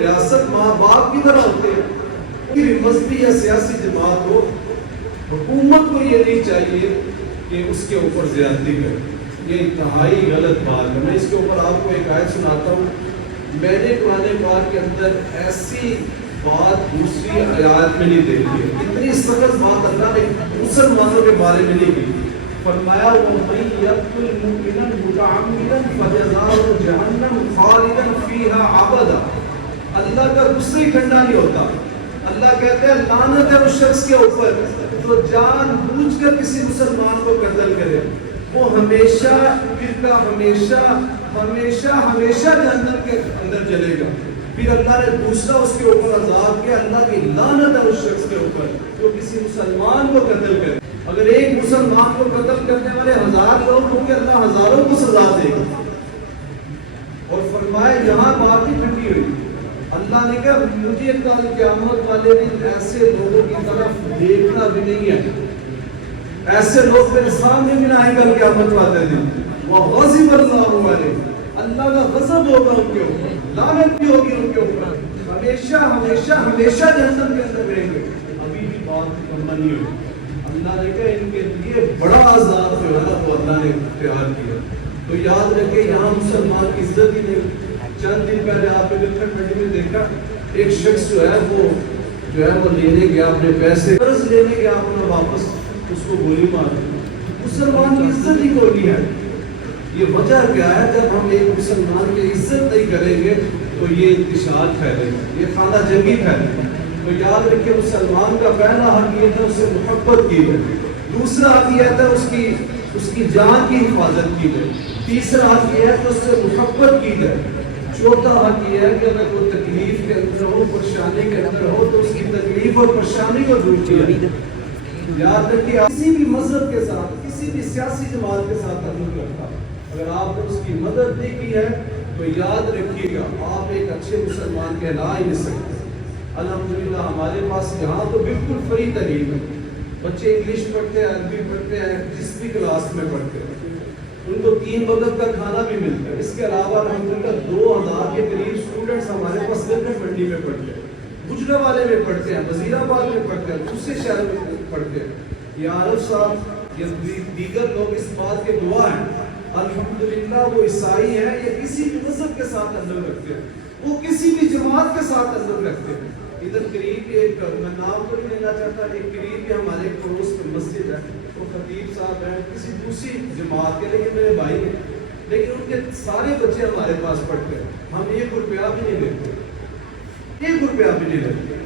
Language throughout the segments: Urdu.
ریاست ماں باپ کی طرح ہوتے ہیں. کوئی مذہبی یا سیاسی جماعت ہو، حکومت کو یہ نہیں چاہیے کہ اس کے اوپر زیادتی کرے. یہ انتہائی غلط بات ہے. میں اس کے اوپر آپ کو ایک آیت سناتا ہوں. میں نے قرآن پاک کے اندر ایسی بات دوسری آیات میں نہیں دیکھی ہے. اتنی سخت بات اللہ نے مسلمانوں کے بارے میں نہیں کی. فرمایا وَمَن يَقْتُلْ مُؤْمِنًا مُتَعَمِّدًا فَجَزَاؤُهُ جَهَنَّمُ خَالِدًا فِيهَا أَبَدًا. اللہ کا غصہ ہی ٹھنڈا نہیں ہوتا. اللہ کہتے ہیں لعنت ہے اس شخص کے اوپر جو جان بوجھ کر کسی مسلمان کو قتل کرے. وہ ہمیشہ ہمیشہ جہنم کے اندر جلے گا. پھر اللہ نے دوسرا اس کے اوپر عذاب کیا. اللہ کی لعنت ہے اس شخص کے اوپر جو کسی مسلمان کو قتل کرے. اگر ایک مسلمان کو قتل کرنے والے 1000 لوگ ہوں گے اللہ ہزاروں کو سزا دے گا. اور فرمایا یہاں بات ہی ٹھنڈی ہوئی. اللہ نے کہا مجھے کل قیامت والے دن ایسے لوگوں کی طرف دیکھنا بھی نہیں ہے. ایسے لوگ میرے سامنے بھی نہ آئیں گے قیامت والے دن. وغضب اللہ علیہ. اللہ کا غضب ہوگا ان کے اوپر, لعنت بھی ہوگی ان کے اوپر. ہمیشہ جہنم کے اندر رہیں گے. ابھی بھی بات مکمل نہیں ہوئی. اللہ نے کہا ان کے لیے بڑا عذاب جو ہے وہ اللہ نے تیار کیا. تو یاد رکھیں یہاں مسلمان کی عزت ہی نہیں. چند دن پہلے آپ نے منڈی میں دیکھا ایک شخص جو ہے وہ لینے گیا اپنے پیسے قرض لینے گیا, اپنا واپس اس کو گولی مار دی. مسلمان کی عزت ہی کوئی نہیں ہے. یہ وجہ کیا ہے؟ جب ہم ایک مسلمان کی عزت نہیں کریں گے تو یہ انتشار پھیلے گا, یہ خانہ جنگی پھیلے گا. تو یاد رکھیے مسلمان کا پہلا حق یہ تھا اسے محبت کی جائے. دوسرا حق یہ تھا اس کی جان کی حفاظت کی جائے. تیسرا حق یہ ہے کہ اس سے محبت کی جائے. چوتھا حق یہ ہے کہ اگر کوئی تکلیف کے اندر ہو, پریشانی کے اندر ہو تو اس کی تکلیف اور پریشانی کو دور کیا جائے. یاد رکھیے کسی بھی مذہب کے ساتھ, کسی بھی سیاسی جماعت کے ساتھ تعلق رکھتا, اگر آپ نے اس کی مدد نہیں کی ہے تو یاد رکھیے گا آپ ایک اچھے مسلمان کہلا ہی نہیں سکتے. الحمدللہ ہمارے پاس یہاں تو بالکل فری تعلیم ہے. بچے انگلش پڑھتے ہیں, عربی پڑھتے ہیں, جس بھی کلاس میں پڑھتے ہیں. ان کو 3 وقت کا کھانا بھی ملتا ہے. اس کے علاوہ الحمدللہ 2000 کے قریب اسٹوڈنٹس ہمارے پاس گرگن منڈی میں پڑھتے ہیں, گجرانوالے میں پڑھتے ہیں, وزیر آباد میں پڑھتے ہیں, دوسرے شہر میں پڑھتے ہیں. یہ عارف صاحب یا دیگر لوگ اس بات کے گواہ ہیں الحمدللہ وہ عیسائی ہیں یا کسی بھی مذہب کے ساتھ تعلق رکھتے ہیں, وہ کسی بھی جماعت کے ساتھ تعلق رکھتے ہیں. ادھر قریب ایک, میں نام تو نہیں لینا چاہتا, ایک قریب کے ہمارے پڑوس میں مسجد ہے, وہ خطیب صاحب ہیں کسی دوسری جماعت کے, لیکن میرے بھائی ہیں, لیکن ان کے سارے بچے ہمارے پاس پڑھتے ہیں. ہم 1 روپیہ بھی نہیں لیتے, 1 روپیہ بھی نہیں لیتے.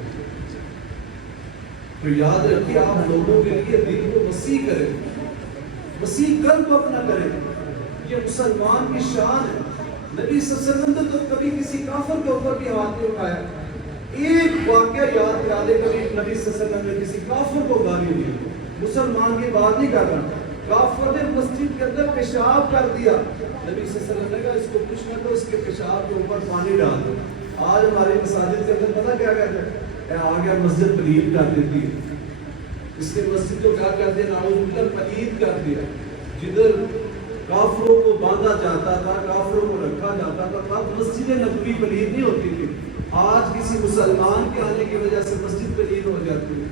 تو یاد رکھیے آپ لوگوں کے لیے دل کو وسیع کریں, وسیع قلب اپنا کریں. یہ مسلمان کی شان ہے. نبی صلی اللہ علیہ وسلم نے تو کبھی کسی کافر کے اوپر بھی ہاتھ نہیں اٹھایا. ایک واقعہ یاد کرا دے, کبھی نبی صلی اللہ علیہ وسلم نے کسی کافر کو گالی دی. مسلمان کی بات نہیں کر رہا, کافر نے مسجد کے اندر پیشاب کر دیا. نبی صلی اللہ علیہ وسلم نے کہا اس کو کچھ نہ تو اس کے پیشاب کے اوپر پانی ڈال دو. آج ہماری مساجد کے اندر پتہ کیا کہتے ہیں, آ گیا مسجد پلید کر دیتی ہے. اس نے مسجد کو کیا کر دیا, نعوذ باللہ پلید کر دیا. جدھر کافروں کو باندھا جاتا تھا, کافروں کو رکھا جاتا تھا, تب مسجد نبوی پلید نہیں ہوتی تھی. آج کسی مسلمان کے آنے کی وجہ سے مسجد پلید ہو جاتی ہے.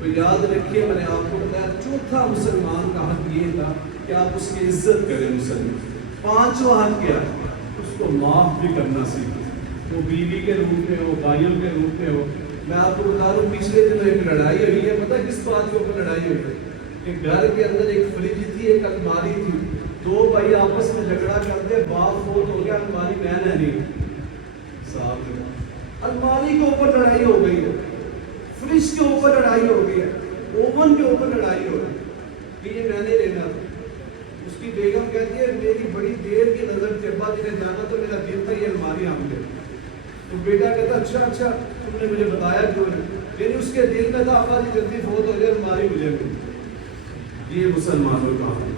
تو یاد رکھیے میں نے آپ کو بتایا چوتھا مسلمان کا حق یہ تھا کہ آپ اس کی عزت کریں. مسلمان 5واں حق کیا, اس کو معاف بھی کرنا سیکھیں. وہ بیوی کے روپ میں ہو, بھائیوں کے روپ میں ہو. میں آپ کو بتا رہا ہوں پچھلے دن ایک لڑائی ہوئی ہے. پتہ کس بات کے اوپر لڑائی ہوئی ہے؟ کہ گھر کے اندر ایک فریج تھی, ایک الماری تھی. 2 بھائی آپس میں جھگڑا کرتے, باپ فوت ہو گیا, الماری میں نہیں صاحب. الماری کے اوپر لڑائی ہو گئی ہے, فریج کے اوپر لڑائی ہو گئی ہے, اوون کے اوپر لڑائی ہو گئی کہ یہ میں نے لینا تھا. اس کی بیگم کہتی ہے میری بڑی دیر کی نظر تھی, ابا جی نے جانا تو میرا دل تھا یہ الماری ہم لے. تو بیٹا کہتا اچھا تم نے مجھے بتایا کیوں نہیں, یعنی اس کے دل میں تھا ابا جی جلدی فوت ہو جائے, الماری مجھے ملی. یہ مسلمانوں کا حال ہے.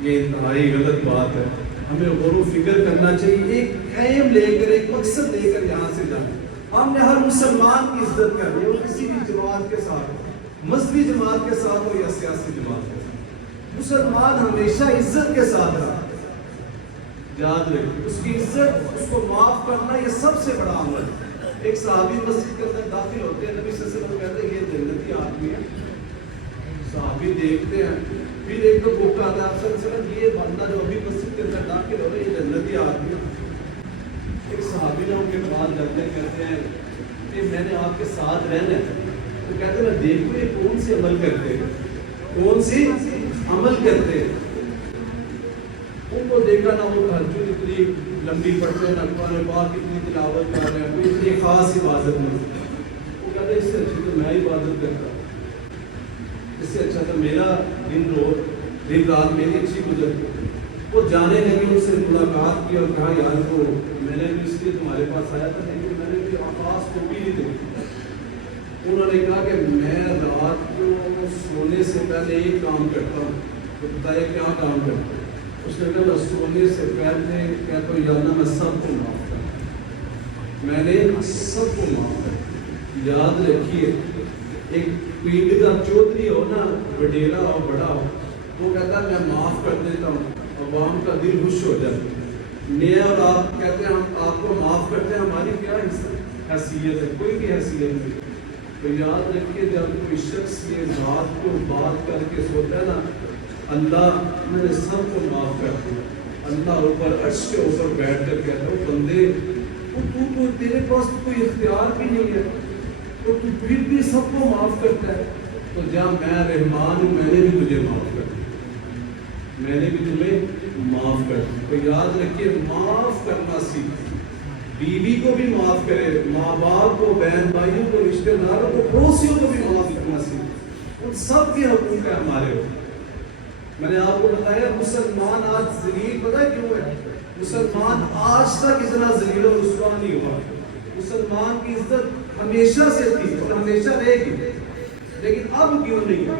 یہ انتہائی غلط بات ہے. ہمیں غور و فکر کرنا چاہیے, ایک ایم لے کر, ایک مقصد لے کر یہاں سے جانا. ہم نے ہر مسلمان کی عزت کرنی ہے, وہ کسی بھی جماعت کے ساتھ, مذہبی جماعت کے ساتھ ہو یا سیاسی جماعت کے ساتھ. مسلمان ہمیشہ عزت کے ساتھ رہا. یاد رکھیں اس کی عزت, اس کو معاف کرنا یہ سب سے بڑا عمل ہے. ایک صحابی مسجد کے اندر داخل ہوتے ہیں، نبی صلی اللہ علیہ وسلم کہتے ہیں یہ جنتی آدمی ہے. صحابی دیکھتے ہیں، پھر ایک تو موقع آتا ہے صلی اللہ علیہ وسلم یہ بندہ جو ابھی مسجد کے اندر داخل ہو رہا ہے یہ جنتی آدمی ہے. ایک صحابی نے ان کے پاس جاتے ہیں، کہتے ہیں کہ میں نے آپ کے ساتھ رہنا ہے. تو کہتے ہیں دیکھو یہ کون سے عمل کرتے ہیں، کون سی عمل کرتے ہیں. ان کو دیکھا نہ وہ تہجد اتنی لمبی پڑھتے ہیں، قرآن پاک اتنی تلاوت کر رہے ہیں، کوئی اتنی خاص عبادت نہیں. وہ کہتے ہیں اس سے اچھی تو میں عبادت کرتا ہوں، اس سے اچھا تو میرا دن رات میری اچھی گزرتی. وہ جانے لگے، ان سے ملاقات کی اور کہا یار تو میں نے بھی اس لیے تمہارے پاس آیا تھا لیکن میں نے بھی آواز کو بھی نہیں دیکھی. انہوں نے کہا کہ میں رات کو سونے سے پہلے ایک کام کرتا ہوں. تو بتائے کیا کام کرتا ہوں؟ اس نے کہا میں سونے سے پہلے کہتا ہوں یا اللہ میں سب کو معاف کر، میں نے سب کو معاف کر. یاد رکھیے ایک پنڈ کا چودھری ہو نا، وڈیرا ہو بڑا ہو، وہ کہتا ہے میں معاف کر دیتا ہوں، عوام کا دل خوش ہو جائے. میں اور آپ کہتے ہیں ہم آپ کو معاف کرتے ہیں، ہماری کیا حیثیت ہے؟ کوئی بھی حیثیت نہیں. تو یاد رکھیے جب کوئی شخص یہ ذات کو بات کر کے سوتا ہے نا اللہ میں نے سب کو معاف کر دیا، اللہ اوپر عرش کے اوپر بیٹھ کر کہتا ہے بندے تو تیرے پاس کوئی اختیار بھی نہیں ہے تو تو پھر بھی سب کو معاف کرتا ہے. تو جہاں میں رحمان ہوں میں نے بھی تجھے معاف کر دیا، میں نے بھی تمہیں معاف کر دیا. تو یاد رکھیے معاف کرنا سیکھیں. بیوی کو بھی معاف کرے، ماں باپ کو، بہن بھائیوں کو، رشتہ داروں کو، پڑوسیوں کو بھی معاف کرنا سیکھیں. ان سب کے حقوق ہیں ہمارے اوپر. میں نے آپ کو بتایا مسلمان آج ذلیل پتہ ہے کیوں ہے؟ مسلمان آج تک اتنا ذلیل و رسوا نہیں ہوا. مسلمان کی عزت ہمیشہ سے تھی اور ہمیشہ رہے گی، لیکن اب کیوں نہیں ہے؟